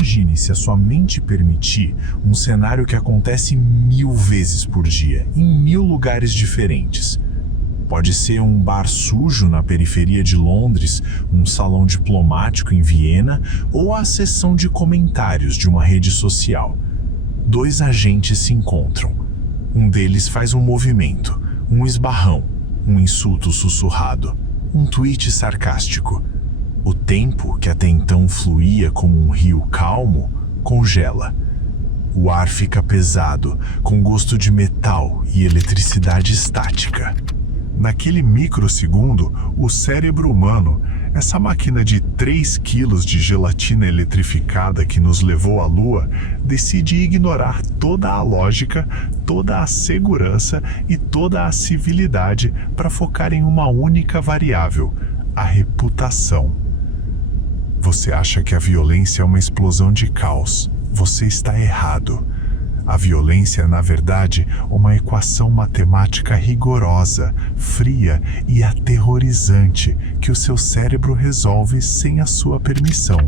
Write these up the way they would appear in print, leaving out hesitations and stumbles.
Imagine, se a sua mente permitir, um cenário que acontece 1000 vezes por dia, em 1000 lugares diferentes. Pode ser um bar sujo na periferia de Londres, um salão diplomático em Viena ou a sessão de comentários de uma rede social. 2 agentes se encontram. Um deles faz um movimento, um esbarrão, um insulto sussurrado, um tweet sarcástico. O tempo, que até então fluía como um rio calmo, congela. O ar fica pesado, com gosto de metal e eletricidade estática. Naquele microsegundo, o cérebro humano, essa máquina de 3 quilos de gelatina eletrificada que nos levou à Lua, decide ignorar toda a lógica, toda a segurança e toda a civilidade para focar em uma única variável: a reputação. Você acha que a violência é uma explosão de caos. Você está errado. A violência é, na verdade, uma equação matemática rigorosa, fria e aterrorizante que o seu cérebro resolve sem a sua permissão.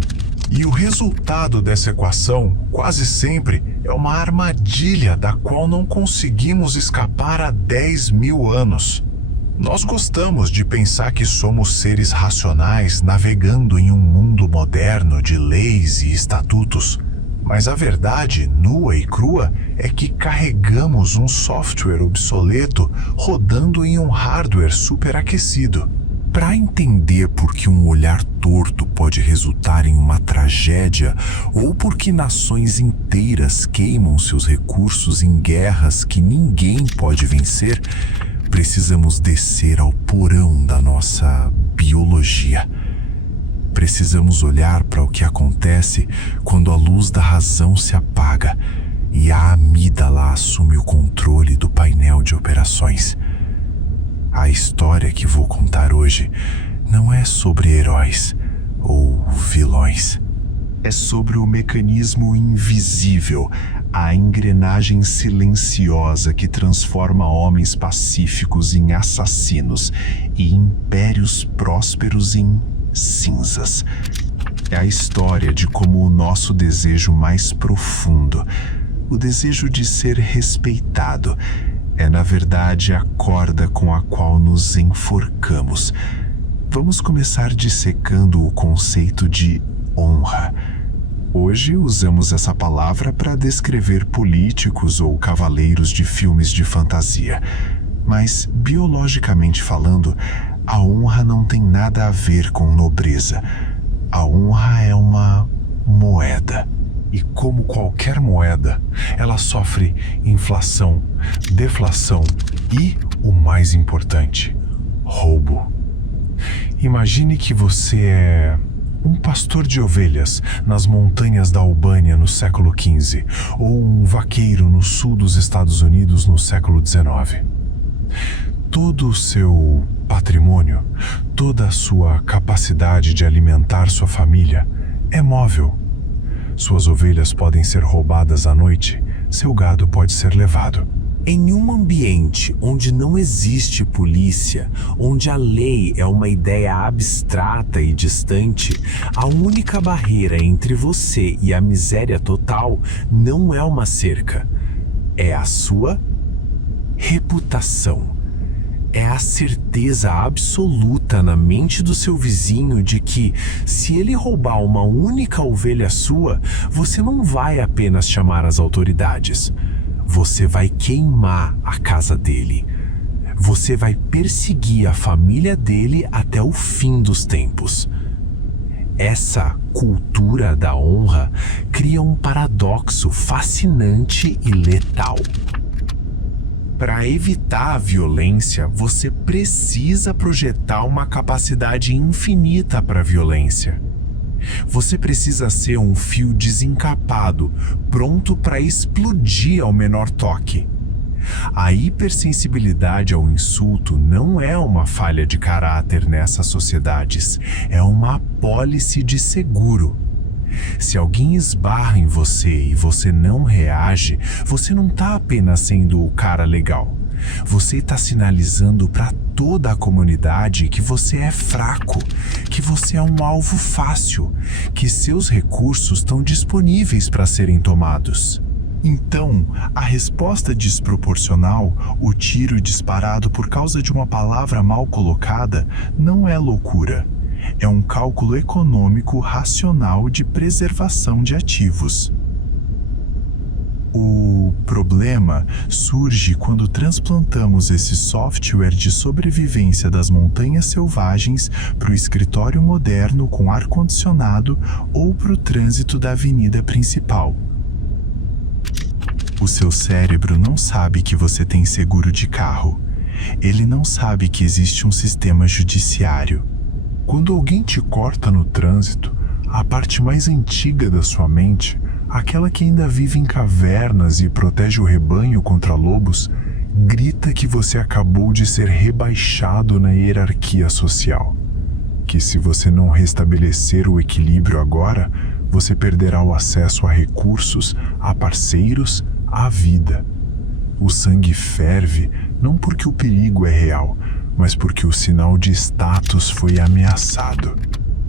E o resultado dessa equação, quase sempre, é uma armadilha da qual não conseguimos escapar há 10.000 anos. Nós gostamos de pensar que somos seres racionais navegando em um mundo moderno de leis e estatutos. Mas a verdade, nua e crua, é que carregamos um software obsoleto rodando em um hardware superaquecido. Para entender por que um olhar torto pode resultar em uma tragédia, ou por que nações inteiras queimam seus recursos em guerras que ninguém pode vencer, precisamos descer ao porão da nossa biologia. Precisamos olhar para o que acontece quando a luz da razão se apaga e a amígdala assume o controle do painel de operações. A história que vou contar hoje não é sobre heróis ou vilões. É sobre o mecanismo invisível, a engrenagem silenciosa que transforma homens pacíficos em assassinos e impérios prósperos em cinzas. É a história de como o nosso desejo mais profundo, o desejo de ser respeitado, é na verdade a corda com a qual nos enforcamos. Vamos começar dissecando o conceito de honra. Hoje usamos essa palavra para descrever políticos ou cavaleiros de filmes de fantasia. Mas, biologicamente falando, a honra não tem nada a ver com nobreza. A honra é uma moeda. E como qualquer moeda, ela sofre inflação, deflação e, o mais importante, roubo. Imagine que você é um pastor de ovelhas nas montanhas da Albânia no século XV, ou um vaqueiro no sul dos Estados Unidos no século XIX. Todo o seu patrimônio, toda a sua capacidade de alimentar sua família é móvel. Suas ovelhas podem ser roubadas à noite, seu gado pode ser levado. Em um ambiente onde não existe polícia, onde a lei é uma ideia abstrata e distante, a única barreira entre você e a miséria total não é uma cerca, é a sua reputação. É a certeza absoluta na mente do seu vizinho de que, se ele roubar uma única ovelha sua, você não vai apenas chamar as autoridades. Você vai queimar a casa dele. Você vai perseguir a família dele até o fim dos tempos. Essa cultura da honra cria um paradoxo fascinante e letal. Para evitar a violência, você precisa projetar uma capacidade infinita para a violência. Você precisa ser um fio desencapado, pronto para explodir ao menor toque. A hipersensibilidade ao insulto não é uma falha de caráter nessas sociedades, é uma apólice de seguro. Se alguém esbarra em você e você não reage, você não está apenas sendo o cara legal. Você está sinalizando para toda a comunidade que você é fraco, que você é um alvo fácil, que seus recursos estão disponíveis para serem tomados. Então, a resposta desproporcional, o tiro disparado por causa de uma palavra mal colocada, não é loucura. É um cálculo econômico racional de preservação de ativos. O problema surge quando transplantamos esse software de sobrevivência das montanhas selvagens para o escritório moderno com ar-condicionado ou para o trânsito da avenida principal. O seu cérebro não sabe que você tem seguro de carro. Ele não sabe que existe um sistema judiciário. Quando alguém te corta no trânsito, a parte mais antiga da sua mente, aquela que ainda vive em cavernas e protege o rebanho contra lobos, grita que você acabou de ser rebaixado na hierarquia social. Que se você não restabelecer o equilíbrio agora, você perderá o acesso a recursos, a parceiros, à vida. O sangue ferve não porque o perigo é real, mas porque o sinal de status foi ameaçado.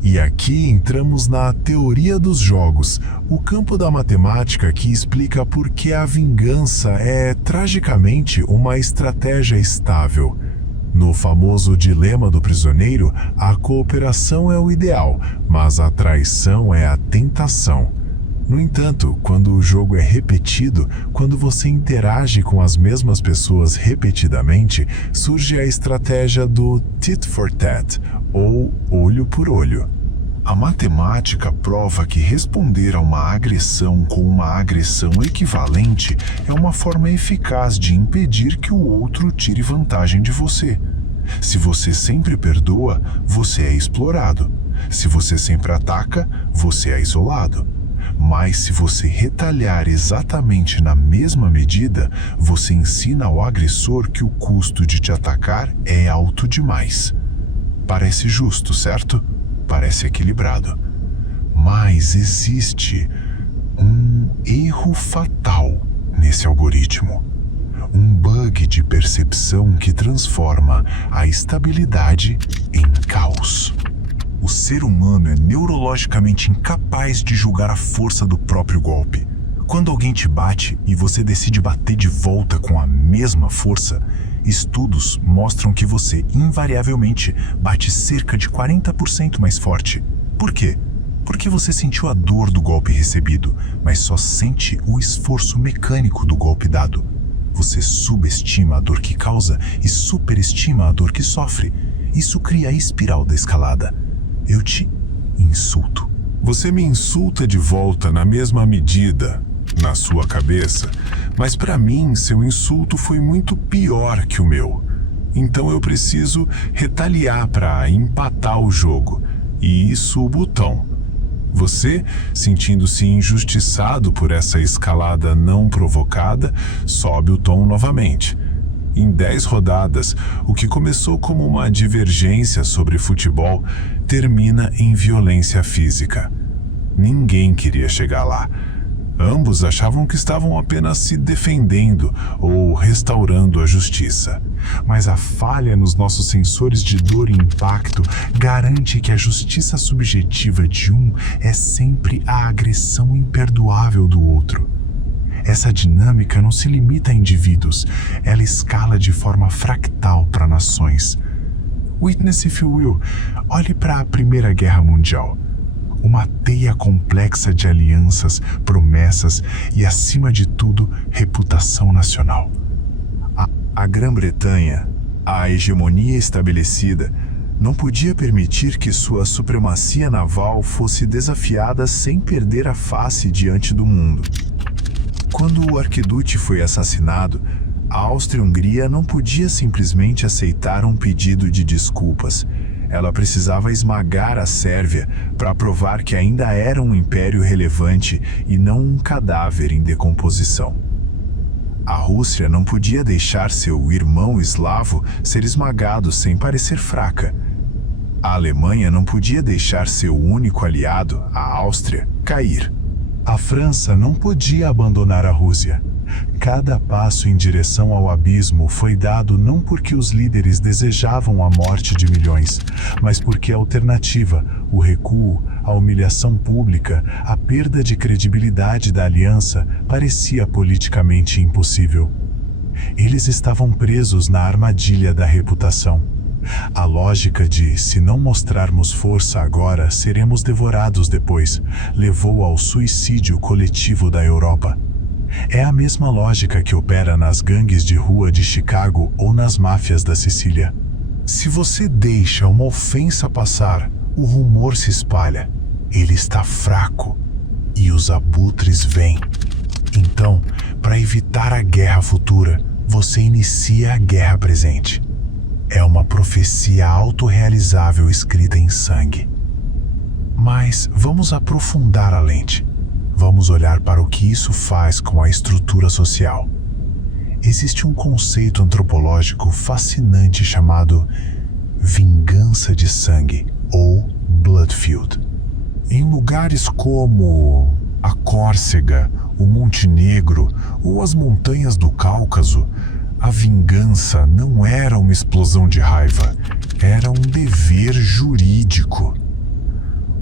E aqui entramos na teoria dos jogos, o campo da matemática que explica por que a vingança é, tragicamente, uma estratégia estável. No famoso dilema do prisioneiro, a cooperação é o ideal, mas a traição é a tentação. No entanto, quando o jogo é repetido, quando você interage com as mesmas pessoas repetidamente, surge a estratégia do tit for tat, ou olho por olho. A matemática prova que responder a uma agressão com uma agressão equivalente é uma forma eficaz de impedir que o outro tire vantagem de você. Se você sempre perdoa, você é explorado. Se você sempre ataca, você é isolado. Mas se você retalhar exatamente na mesma medida, você ensina ao agressor que o custo de te atacar é alto demais. Parece justo, certo? Parece equilibrado. Mas existe um erro fatal nesse algoritmo. Um bug de percepção que transforma a estabilidade em caos. O ser humano é neurologicamente incapaz de julgar a força do próprio golpe. Quando alguém te bate e você decide bater de volta com a mesma força, estudos mostram que você invariavelmente bate cerca de 40% mais forte. Por quê? Porque você sentiu a dor do golpe recebido, mas só sente o esforço mecânico do golpe dado. Você subestima a dor que causa e superestima a dor que sofre. Isso cria a espiral da escalada. Eu te insulto. Você me insulta de volta na mesma medida, na sua cabeça, mas para mim seu insulto foi muito pior que o meu. Então eu preciso retaliar para empatar o jogo. E isso o botão. Você, sentindo-se injustiçado por essa escalada não provocada, sobe o tom novamente. Em 10 rodadas, o que começou como uma divergência sobre futebol termina em violência física. Ninguém queria chegar lá. Ambos achavam que estavam apenas se defendendo ou restaurando a justiça. Mas a falha nos nossos sensores de dor e impacto garante que a justiça subjetiva de um é sempre a agressão imperdoável do outro. Essa dinâmica não se limita a indivíduos, ela escala de forma fractal para nações. Witness if you will, olhe para a Primeira Guerra Mundial. Uma teia complexa de alianças, promessas e, acima de tudo, reputação nacional. A Grã-Bretanha, a hegemonia estabelecida, não podia permitir que sua supremacia naval fosse desafiada sem perder a face diante do mundo. Quando o arquiduque foi assassinado, a Áustria-Hungria não podia simplesmente aceitar um pedido de desculpas. Ela precisava esmagar a Sérvia para provar que ainda era um império relevante e não um cadáver em decomposição. A Rússia não podia deixar seu irmão eslavo ser esmagado sem parecer fraca. A Alemanha não podia deixar seu único aliado, a Áustria, cair. A França não podia abandonar a Rússia. Cada passo em direção ao abismo foi dado não porque os líderes desejavam a morte de milhões, mas porque a alternativa, o recuo, a humilhação pública, a perda de credibilidade da aliança parecia politicamente impossível. Eles estavam presos na armadilha da reputação. A lógica de, se não mostrarmos força agora, seremos devorados depois, levou ao suicídio coletivo da Europa. É a mesma lógica que opera nas gangues de rua de Chicago ou nas máfias da Sicília. Se você deixa uma ofensa passar, o rumor se espalha. Ele está fraco e os abutres vêm. Então, para evitar a guerra futura, você inicia a guerra presente. É uma profecia autorrealizável escrita em sangue. Mas vamos aprofundar a lente. Vamos olhar para o que isso faz com a estrutura social. Existe um conceito antropológico fascinante chamado vingança de sangue, ou Bloodfield. Em lugares como a Córcega, o Montenegro ou as montanhas do Cáucaso, a vingança não era uma explosão de raiva, era um dever jurídico.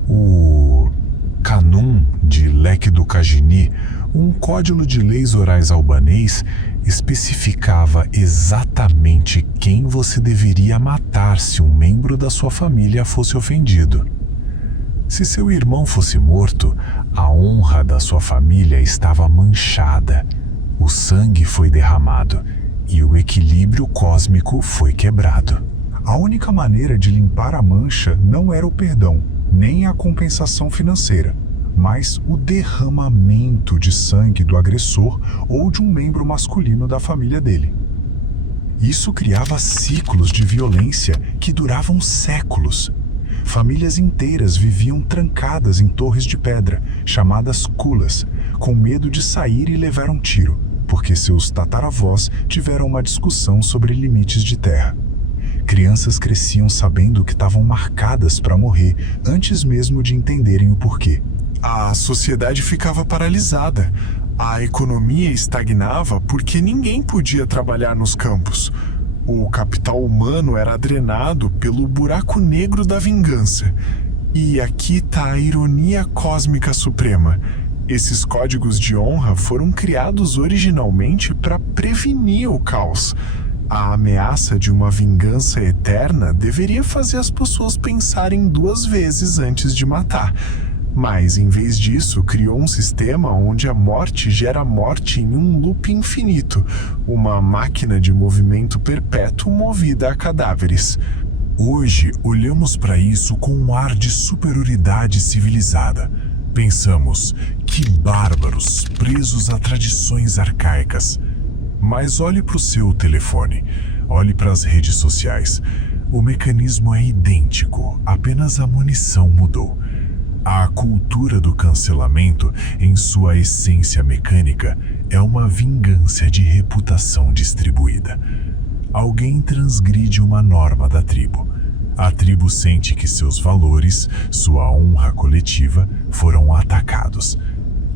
O Canum de Leque do Cagini, um código de leis orais albanês, especificava exatamente quem você deveria matar se um membro da sua família fosse ofendido. Se seu irmão fosse morto, a honra da sua família estava manchada, o sangue foi derramado e o equilíbrio cósmico foi quebrado. A única maneira de limpar a mancha não era o perdão, nem a compensação financeira, mas o derramamento de sangue do agressor ou de um membro masculino da família dele. Isso criava ciclos de violência que duravam séculos. Famílias inteiras viviam trancadas em torres de pedra, chamadas culas, com medo de sair e levar um tiro, porque seus tataravós tiveram uma discussão sobre limites de terra. Crianças cresciam sabendo que estavam marcadas para morrer antes mesmo de entenderem o porquê. A sociedade ficava paralisada. A economia estagnava porque ninguém podia trabalhar nos campos. O capital humano era drenado pelo buraco negro da vingança. E aqui está a ironia cósmica suprema. Esses códigos de honra foram criados originalmente para prevenir o caos. A ameaça de uma vingança eterna deveria fazer as pessoas pensarem duas vezes antes de matar. Mas, em vez disso, criou um sistema onde a morte gera morte em um loop infinito, uma máquina de movimento perpétuo movida a cadáveres. Hoje, olhamos para isso com um ar de superioridade civilizada. Pensamos, que bárbaros, presos a tradições arcaicas. Mas olhe para o seu telefone, olhe para as redes sociais. O mecanismo é idêntico, apenas a munição mudou. A cultura do cancelamento, em sua essência mecânica, é uma vingança de reputação distribuída. Alguém transgride uma norma da tribo. A tribo sente que seus valores, sua honra coletiva, foram atacados.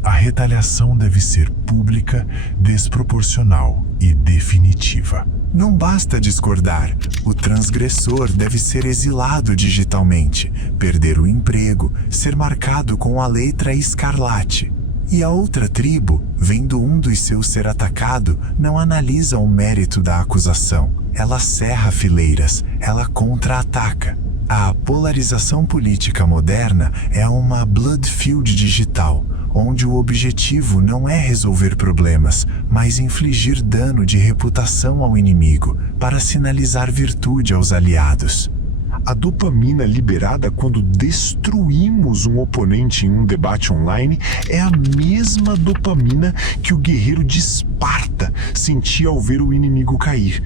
A retaliação deve ser pública, desproporcional e definitiva. Não basta discordar. O transgressor deve ser exilado digitalmente, perder o emprego, ser marcado com a letra escarlate. E a outra tribo, vendo um dos seus ser atacado, não analisa o mérito da acusação. Ela cerra fileiras, ela contra-ataca. A polarização política moderna é uma Bloodfield digital, onde o objetivo não é resolver problemas, mas infligir dano de reputação ao inimigo, para sinalizar virtude aos aliados. A dopamina liberada quando destruímos um oponente em um debate online é a mesma dopamina que o guerreiro de Esparta sentia ao ver o inimigo cair.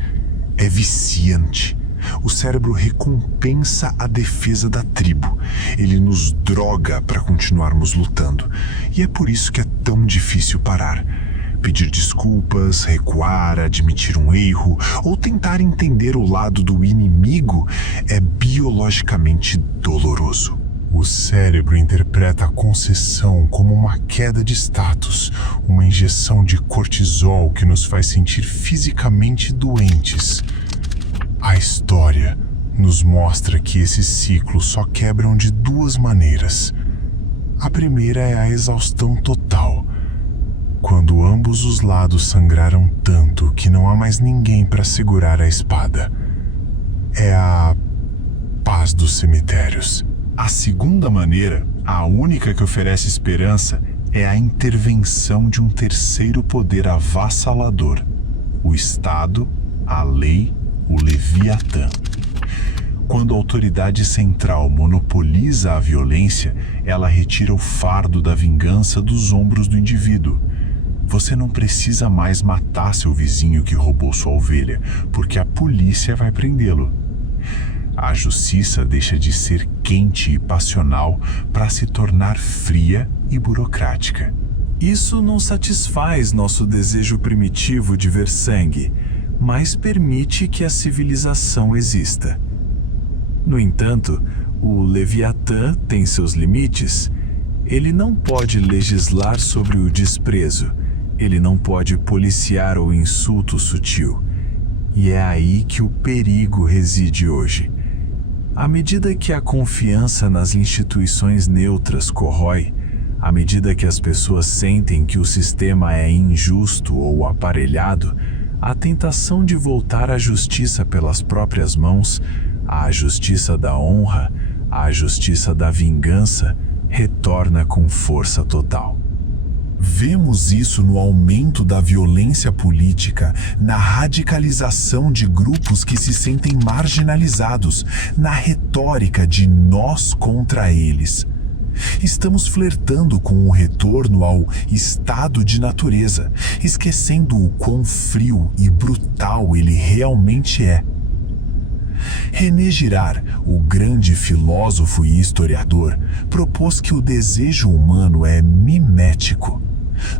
É viciante. O cérebro recompensa a defesa da tribo. Ele nos droga para continuarmos lutando. E é por isso que é tão difícil parar. Pedir desculpas, recuar, admitir um erro ou tentar entender o lado do inimigo é biologicamente doloroso. O cérebro interpreta a concessão como uma queda de status, uma injeção de cortisol que nos faz sentir fisicamente doentes. A história nos mostra que esses ciclos só quebram de duas maneiras. A primeira é a exaustão total, quando ambos os lados sangraram tanto que não há mais ninguém para segurar a espada. É a paz dos cemitérios. A segunda maneira, a única que oferece esperança, é a intervenção de um terceiro poder avassalador: o Estado, a lei, o Leviatã. Quando a autoridade central monopoliza a violência, ela retira o fardo da vingança dos ombros do indivíduo. Você não precisa mais matar seu vizinho que roubou sua ovelha, porque a polícia vai prendê-lo. A justiça deixa de ser quente e passional para se tornar fria e burocrática. Isso não satisfaz nosso desejo primitivo de ver sangue, mas permite que a civilização exista. No entanto, o Leviatã tem seus limites. Ele não pode legislar sobre o desprezo. Ele não pode policiar o insulto sutil. E é aí que o perigo reside hoje. À medida que a confiança nas instituições neutras corrói, à medida que as pessoas sentem que o sistema é injusto ou aparelhado, a tentação de voltar à justiça pelas próprias mãos, à justiça da honra, à justiça da vingança, retorna com força total. Vemos isso no aumento da violência política, na radicalização de grupos que se sentem marginalizados, na retórica de nós contra eles. Estamos flertando com o retorno ao estado de natureza, esquecendo o quão frio e brutal ele realmente é. René Girard, o grande filósofo e historiador, propôs que o desejo humano é mimético.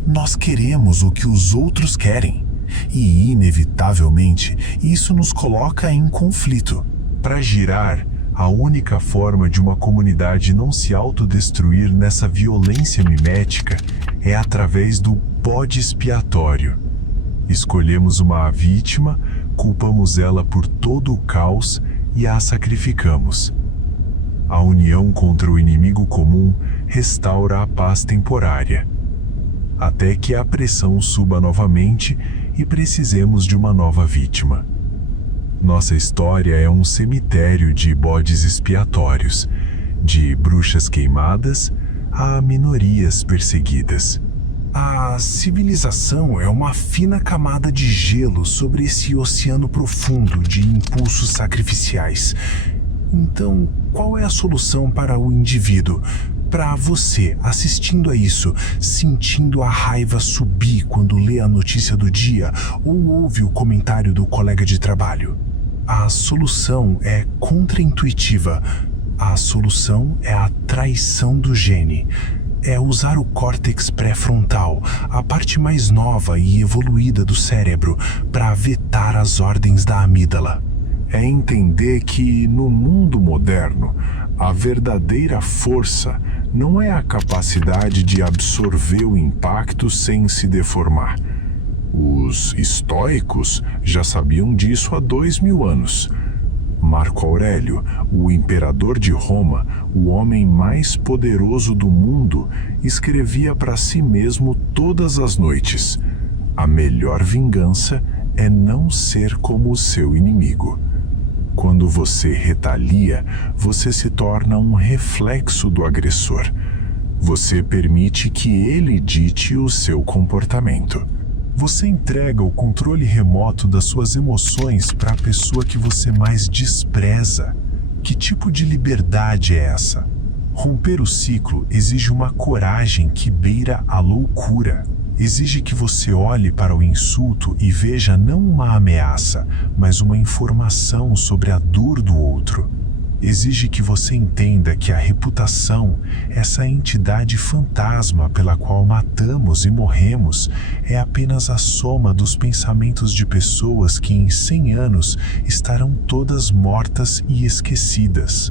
Nós queremos o que os outros querem, e inevitavelmente isso nos coloca em conflito. Para Girard, a única forma de uma comunidade não se autodestruir nessa violência mimética é através do bode expiatório. Escolhemos uma vítima, culpamos ela por todo o caos e a sacrificamos. A união contra o inimigo comum restaura a paz temporária, até que a pressão suba novamente e precisemos de uma nova vítima. Nossa história é um cemitério de bodes expiatórios, de bruxas queimadas a minorias perseguidas. A civilização é uma fina camada de gelo sobre esse oceano profundo de impulsos sacrificiais. Então, qual é a solução para o indivíduo? Para você, assistindo a isso, sentindo a raiva subir quando lê a notícia do dia ou ouve o comentário do colega de trabalho? A solução é contraintuitiva. A solução é a traição do gene. É usar o córtex pré-frontal, a parte mais nova e evoluída do cérebro, para vetar as ordens da amígdala. É entender que, no mundo moderno, a verdadeira força não é a capacidade de absorver o impacto sem se deformar. Os estoicos já sabiam disso há 2000 anos. Marco Aurélio, o imperador de Roma, o homem mais poderoso do mundo, escrevia para si mesmo todas as noites: a melhor vingança é não ser como o seu inimigo. Quando você retalia, você se torna um reflexo do agressor. Você permite que ele dite o seu comportamento. Você entrega o controle remoto das suas emoções para a pessoa que você mais despreza. Que tipo de liberdade é essa? Romper o ciclo exige uma coragem que beira a loucura. Exige que você olhe para o insulto e veja não uma ameaça, mas uma informação sobre a dor do outro. Exige que você entenda que a reputação, essa entidade fantasma pela qual matamos e morremos, é apenas a soma dos pensamentos de pessoas que em 100 anos estarão todas mortas e esquecidas.